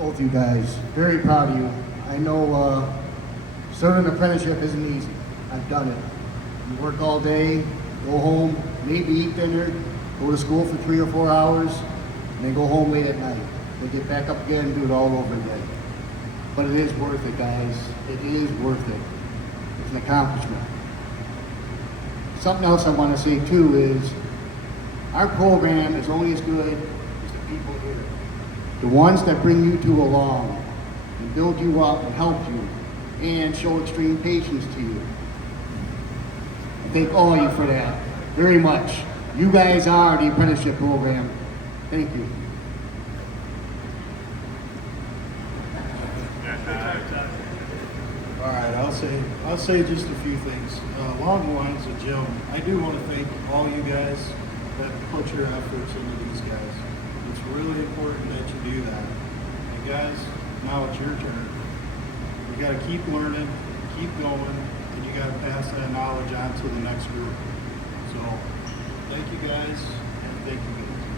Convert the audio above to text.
Both you guys, very proud of you. I know starting an apprenticeship isn't easy. I've done it. You work all day, go home, maybe eat dinner, go to school for 3 or 4 hours, and then go home late at night. Then get back up again and do it all over again. But it is worth it, guys. It is worth it. It's an accomplishment. Something else I want to say too is our program is only as good as the people here. The ones that bring you two along and build you up and help you and show extreme patience to you. I thank all of you for that very much. You guys are the apprenticeship program. Thank you. All right, I'll say just a few things. Along the lines of Jim, I do want to thank all you guys that put your efforts into these guys. It's really important that you do that. And guys, now it's your turn. You got to keep learning, keep going, and you got to pass that knowledge on to the next group. So, thank you guys, and thank you guys.